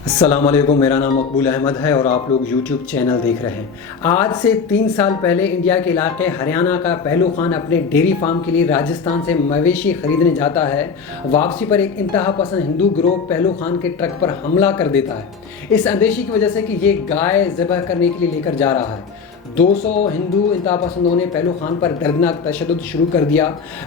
अस्सलाम वालेकुम, मेरा नाम मकबूल अहमद है और आप लोग YouTube चैनल देख रहे हैं। आज से 3 साल पहले इंडिया के इलाके हरियाणा का पहलू खान अपने डेयरी फार्म के लिए राजस्थान से मवेशी खरीदने जाता है। वापसी पर एक इंतहा पसंद हिंदू गिरोह पहलू खान के ट्रक पर हमला कर देता है इस अंदेशी की वजह से कि ये गाय ज़बह करने के लिए लेकर जा रहा है। 200 हिंदू इंतहा पसंदों ने पहलू खान पर दर्दनाक तशद्दुद शुरू कर दिया।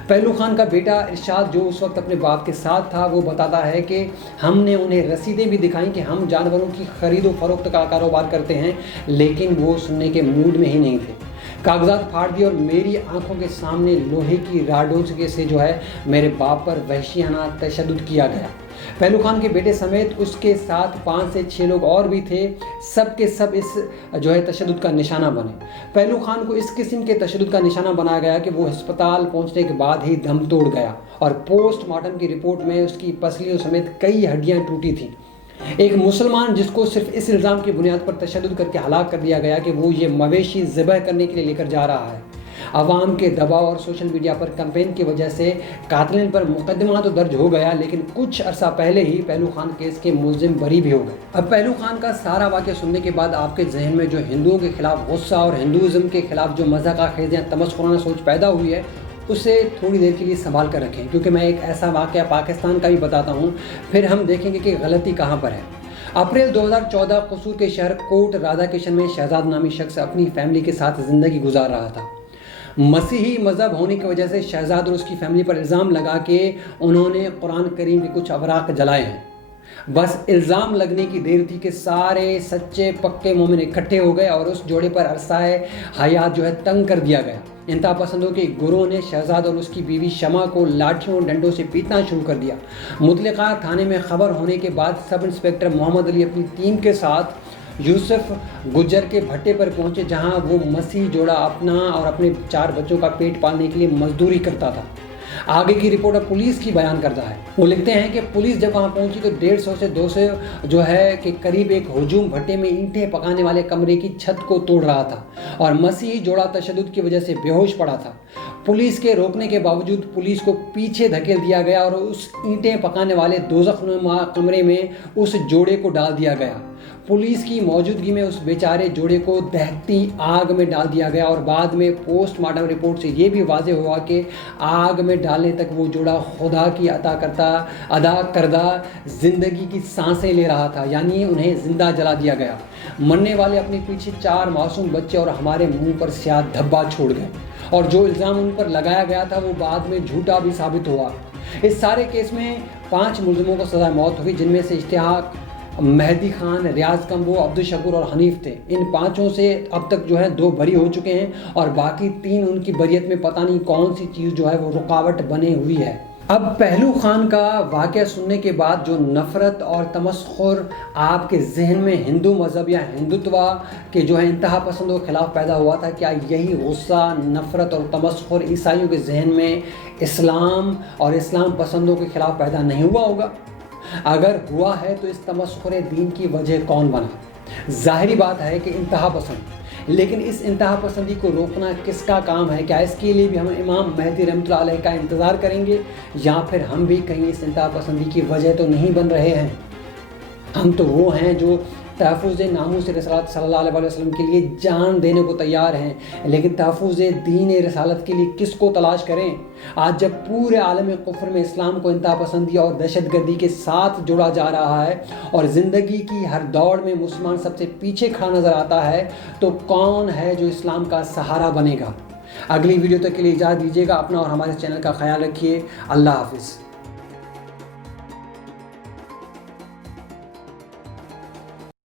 पहलू खान का बेटा इरशाद, जो उस वक्त अपने बाप के साथ था, वो बताता है कि हमने उन्हें रसीदें भी दिखाई कि हम जानवरों की खरीद व फरोख्त का कारोबार करते हैं, लेकिन वो सुनने के मूड में ही नहीं थे। कागजात फाड़ दिए और मेरी आंखों के सामने लोहे की राडों से मेरे बाप पर वहशियाना तशद्दुद किया गया। पहलू खान के बेटे समेत उसके साथ 5 से 6 लोग और भी थे। सब के सब इस तशद्दुद का निशाना बने। पहलू खान को इस किस्म के तशद्दुद का निशाना बनाया गया कि वो अस्पताल पहुंचने के बाद ही दम तोड़ गया और पोस्टमार्टम की रिपोर्ट में उसकी पसलियों समेत कई हड्डियां टूटी थीं। एक मुसलमान जिसको सिर्फ इस इल्ज़ाम की बुनियाद पर तशद्दुद करके हलाक कर दिया गया कि वो ये मवेशी ज़बह करने के लिए लेकर जा रहा है। अवाम के दबाव और सोशल मीडिया पर कैंपेन की वजह से कातिलन पर मुकदमा तो दर्ज हो गया, लेकिन कुछ अरसा पहले ही पहलू खान केस के मुलजिम बरी भी हो गए। अब पहलू खान का सारा वाक़या सुनने के बाद आपके जहन में जो हिंदुओं के खिलाफ गुस्सा और हिंदुज़म के खिलाफ जो मज़ाक़ या तमस्खुराना सोच पैदा हुई है, उसे थोड़ी देर के लिए संभाल कर रखें, क्योंकि मैं एक ऐसा वाक़या पाकिस्तान का भी बताता हूँ, फिर हम देखेंगे कि गलती कहाँ पर है। अप्रैल 2014 कसूर के शहर कोट राधा किशन में शहजाद नामी शख्स अपनी फैमिली के साथ ज़िंदगी गुजार रहा था। मसीही मज़हब होने की वजह से शहजाद और उसकी फैमिली पर इल्ज़ाम लगा कि उन्होंने कुरान करीम के कुछ अवराक जलाए हैं। बस इल्ज़ाम लगने की देर थी कि सारे सच्चे पक्के मोमिन इकट्ठे हो गए और उस जोड़े पर अरसाए हयात तंग कर दिया गया। इंतहा पसंदों के गुरों ने शहजाद और उसकी बीवी शमा को लाठियों और डंडों से पीटना शुरू कर दिया। मुतलका थाने में खबर होने के बाद सब इंस्पेक्टर मोहम्मद अली अपनी टीम के साथ यूसुफ गुज्जर के भट्टे पर पहुंचे, जहां वो मसीह जोड़ा अपना और अपने 4 बच्चों का पेट पालने के लिए मजदूरी करता था। आगे की रिपोर्ट अब पुलिस की बयान करता है। वो लिखते हैं कि पुलिस जब वहां पहुंची तो 150 से 200 के करीब एक हुजूम भट्टे में ईंटें पकाने वाले कमरे की छत को तोड़ रहा था और मसीही जोड़ा तशद्दुद की वजह से बेहोश पड़ा था। पुलिस के रोकने के बावजूद पुलिस को पीछे धकेल दिया गया और उस ईंटें पकाने वाले दोज़खनुमा कमरे में उस जोड़े को डाल दिया गया। पुलिस की मौजूदगी में उस बेचारे जोड़े को दहकती आग में डाल दिया गया और बाद में पोस्टमार्टम रिपोर्ट से ये भी वाज़ेह हुआ कि आग में डालने तक वो जोड़ा खुदा की अदा करदा ज़िंदगी की सांसें ले रहा था, यानी उन्हें ज़िंदा जला दिया गया। मरने वाले अपने पीछे 4 मासूम बच्चे और हमारे मुंह पर स्याह धब्बा छोड़ गए और जो इल्ज़ाम उन पर लगाया गया था वो बाद में झूठा भी साबित हुआ। इस सारे केस में 5 मुलजिमों को सज़ा मौत हुई, जिनमें से इश्तिहाक, मेहदी खान, रियाज कम्बो, अब्दुल शकूर और हनीफ थे। इन 5 से अब तक 2 बरी हो चुके हैं और बाकी 3 उनकी बरियत में पता नहीं कौन सी चीज़ वो रुकावट बने हुई है। अब पहलू खान का वाक़या सुनने के बाद जो नफ़रत और तमस्खुर आपके जहन में हिंदू मज़हब या हिंदुत्व के इंतहा पसंदों के खिलाफ पैदा हुआ था, क्या यही गुस्सा, नफ़रत और तमस्खुर ईसाइयों के जहन में इस्लाम और इस्लाम पसंदों के खिलाफ पैदा नहीं हुआ होगा? अगर हुआ है तो इस तमस्खुर दीन की वजह कौन बना? ज़ाहिरी बात है कि इंतहा पसंद, लेकिन इस इंतहा पसंदी को रोकना किसका काम है? क्या इसके लिए भी हम इमाम मेहदी रहमतुल्लाह अलैह का इंतज़ार करेंगे, या फिर हम भी कहीं इस इंतहा पसंदी की वजह तो नहीं बन रहे हैं? हम तो वो हैं जो तहफ़्फ़ुज़ नामूस रिसालत सल्लल्लाहु अलैहि वसल्लम के लिए जान देने को तैयार हैं, लेकिन तहफ़्फ़ुज़ दीन रिसालत के लिए किसको तलाश करें? आज जब पूरे आलम कुफ्र में इस्लाम को इंतहा पसंदी और दहशतगर्दी के साथ जोड़ा जा रहा है और ज़िंदगी की हर दौड़ में मुसलमान सबसे पीछे खड़ा नज़र आता है, तो कौन है जो इस्लाम का सहारा बनेगा? अगली वीडियो तक के लिए इजाज़त दीजिएगा। अपना और हमारे चैनल का ख्याल रखिए। अल्लाह हाफ़िज़।